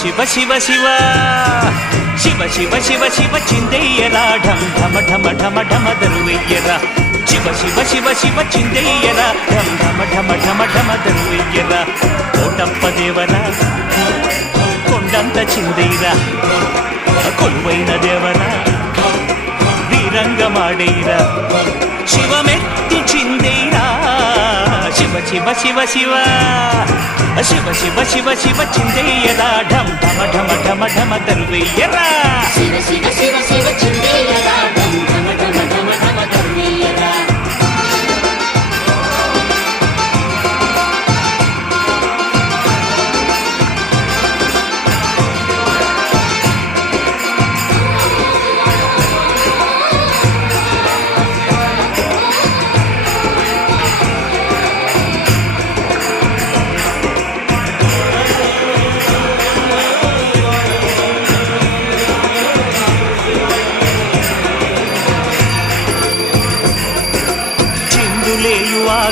శివ శివ శివ శివ శివ శివ శివ చిందయ్యరా ఢమ ఢమ ఢమ ఢమ ఢమ దరువెయ్యరా శివ శివ శివ శివ చిందయ్యరా ఢమ ఢమ ఢమ ఢమ ఢమ దరువెయ్యరా కోటప్ప దేవరా కొండంత చిందయ్యరా కొలువైన దేవరా వీరంగమాడైరా శివమెత్తి చిందయ్యరా శివ శివ శివ శివ శివ శివ శివ శివ చిందయ్యరా ఢమ ఢమ ఢమ ఢమ ఢమ దరువెయ్యరా శివ శివ శివ శివ చిందయ్యరా ఢమ ఢమ ఢమ ఢమ ఢమ దరువెయ్యరా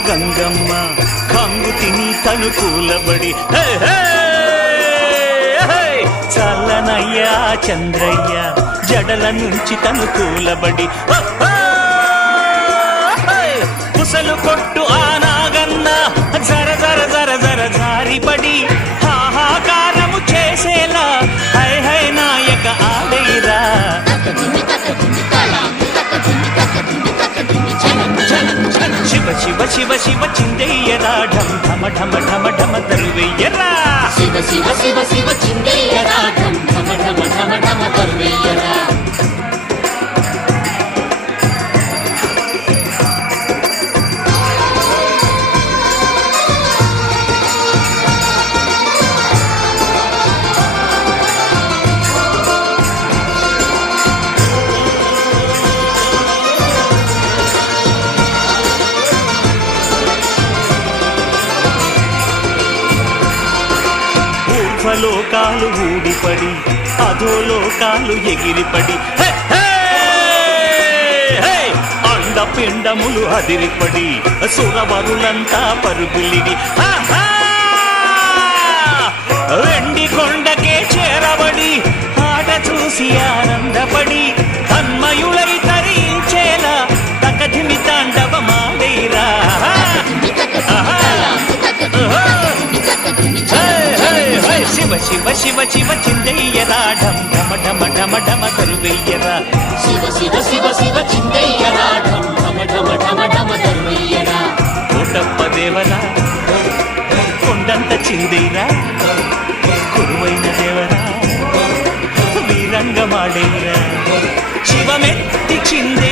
గంగమ్మ కంగు తిని తను కూలబడి చల్లనయ్యా చంద్రయ్య జడల నుంచి తను కూలబడి పుసలు కొట్టు ఆ నాగన్న జర జర జర జర జారిపడి హాహాకారము చేసేలా హై హై నాయక ఆడైరా శివ శివ శివ శివ చిందయ్యరా ఢమ ఢమ ఢమ ఢమ ఢమ దరువెయ్యరా శివ శివ శివ శివ చిందయ్యరా ఢమ ఢమ ఢమ ఢమ ఢమ దరువెయ్యరా లోకాలు ఊడిపడి అధోలోకాలు ఎగిరిపడి అండపిండములు అదిరిపడి సురవరులంతా పరుగులిడి వెండి కొండకే చేరబడి ఆట చూసి ఆనందపడి తన్మయులై తరించేలా తకధిమి తాండవమాడైరా శివ శివ శివ శివ చిందయ్యరా ఢమ ఢమ ఢమ ఢమ ఢమ దరువెయ్యరా శివ శివ శివ శివ చిందయ్యరా ఢమ ఢమ ఢమ ఢమ ఢమ దరువెయ్యరా కోటప్ప దేవరా కొండంత చిందయ్యరా కొలువైన దేవరా వీరంగమాడైరా శివమెత్తి చిందే